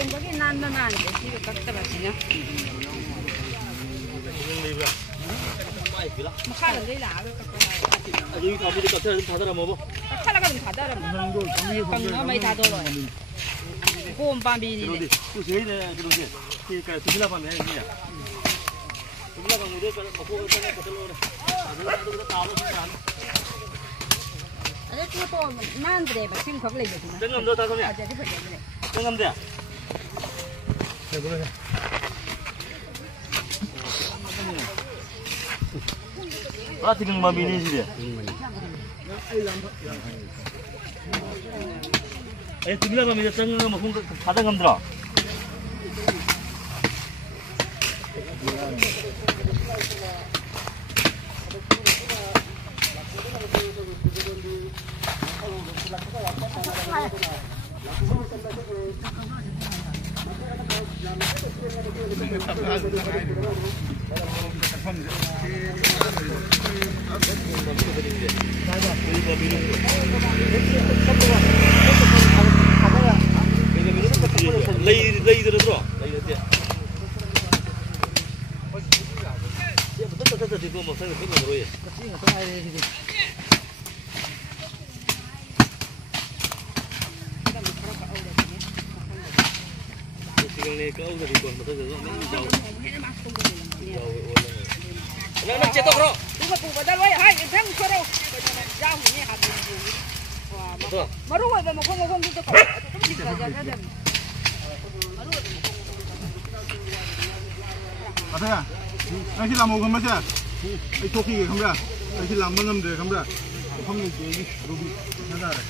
ꯊꯣꯡꯕꯒꯤ ꯅꯥꯟꯕ ꯃꯥꯟꯗꯦ ꯁꯤꯒ ꯀꯛꯇꯕꯁꯤꯅ ꯃꯈꯥꯗꯩ ꯂꯥꯛꯑꯒ ꯀꯛꯄ ꯑꯗꯨꯒꯤ ꯀꯥꯕꯤꯗ ꯀꯛꯊꯔ ꯑꯗꯨꯝ ꯊꯥꯗꯔꯝꯃꯣꯕ ꯀꯛꯊꯠꯂꯒ ꯑꯗꯨꯝ ꯊꯥꯗꯔꯝꯃꯣ ꯀꯪꯉ ꯃꯩ ꯊꯥꯗꯣꯔꯣꯏ ꯀꯣꯝ ꯄꯥꯝꯕꯤꯅꯤꯅꯦ ꯀꯩꯅꯣꯁꯦ ꯁꯤ ꯇꯨꯁꯤꯂꯥ ꯄꯥꯝꯕꯤ ꯍꯥꯏꯁꯤꯅꯦ ꯇꯨꯁꯤꯂꯥ ꯄꯥꯝꯕꯤꯗ ꯃꯈꯣꯡ ꯆꯪꯉ ꯀꯛꯊꯠꯂꯣꯅꯦ ꯑꯗꯨꯒ ꯇꯥꯕ ꯑꯗꯨꯝ ꯌꯥꯅꯤ ꯑꯗ ꯄꯣꯠꯇꯣ ꯅꯥꯟꯗ꯭ꯔꯦꯕ ꯁꯤꯡꯈꯛ ꯂꯩꯕꯗꯨꯅ ꯆꯪꯉꯝꯗꯣ ꯇꯥꯊꯣꯛꯅꯦ ꯐꯖꯗꯤ ꯐꯖꯗ꯭ꯔꯦ ꯆꯪꯉꯝꯗꯦ ꯄꯨꯔꯥ ꯇꯤꯡꯒꯪ ꯄꯥꯝꯕꯤꯅꯤ ꯁꯤꯗꯤ ꯇꯨꯁꯤꯂꯥ ꯄꯥꯝꯕꯤꯗ ꯆꯪꯉꯒ ꯃꯈꯣꯡ ꯊꯥꯗ ꯉꯝꯗ꯭ꯔꯣ lây rồi đó lây rồi tất thì cô một cái rồi cái này câu rồi còn một cái rồi nó chết đâu rồi đúng là cùng vào đây rồi hai cái thằng sao đâu giao như hạt mà đúng rồi mà không đi tôi chỉ là ra đây à anh chỉ làm một cái gì anh cho khi không ra anh chỉ làm bao nhiêu để không ra không được gì rồi bị nó ra đấy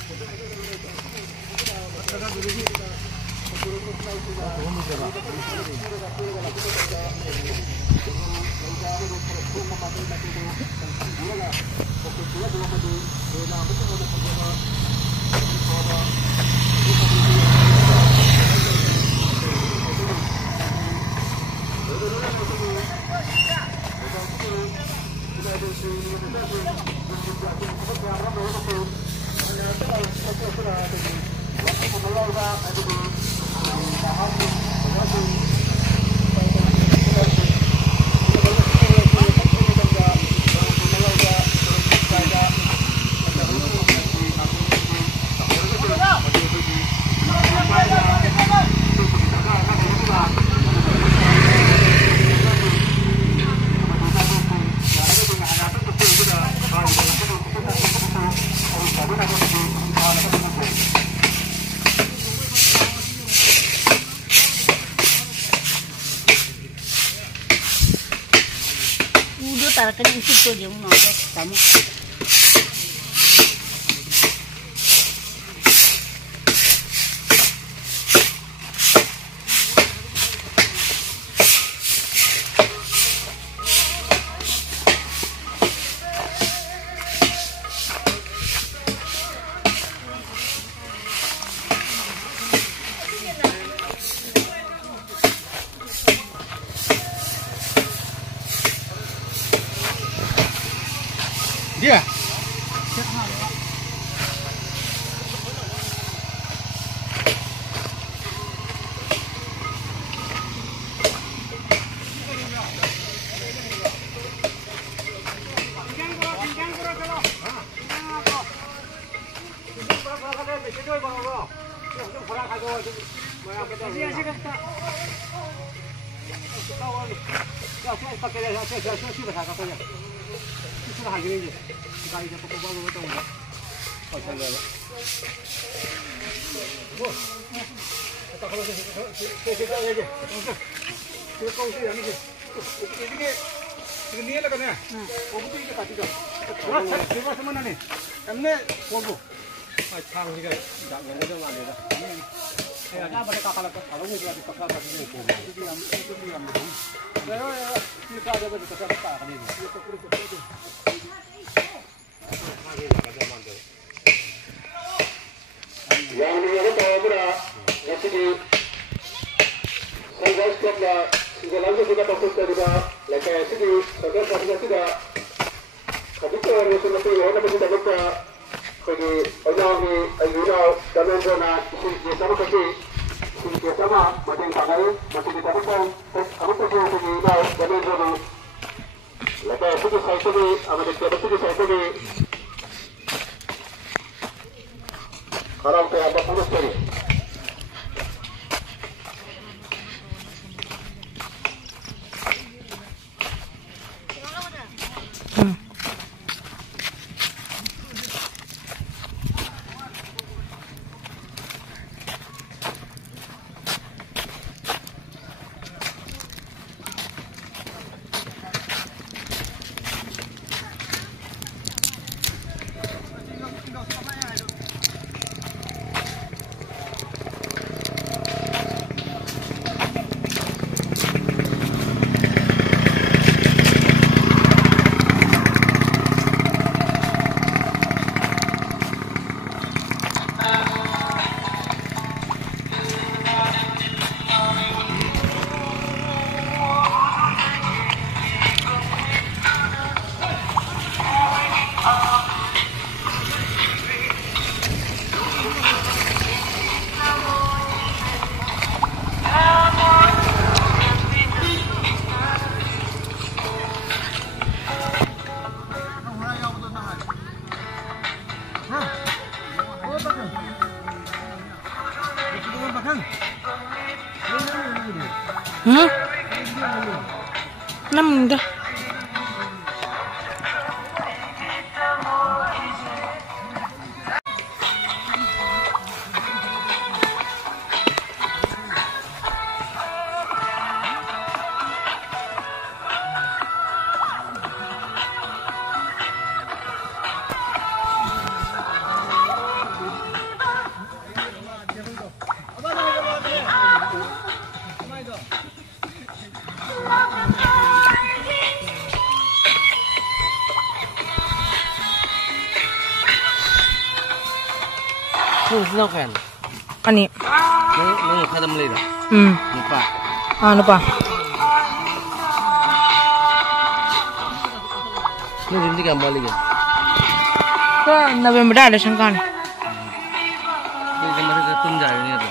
Para que no se puede uno estamos dia bersama mateng pakai masih kita pun kamu tuh segi dah jadi dulu lepas itu saya segi amat itu saya segi kalau saya ada pun segi Năm dah. Sudah kan? Ani. Ini kada mulai dah. Lupa. Lupa. Ini jadi kembali kan? November dah ada sangkan. Ini kemarin ketun jadi ni tu.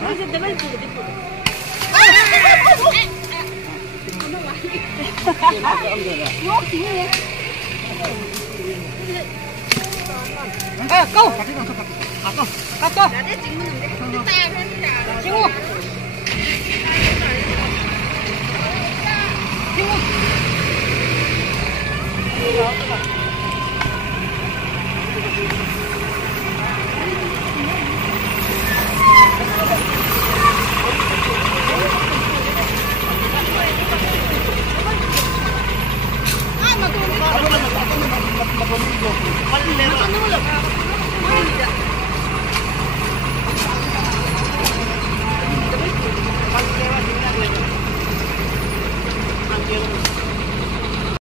Masuk dulu.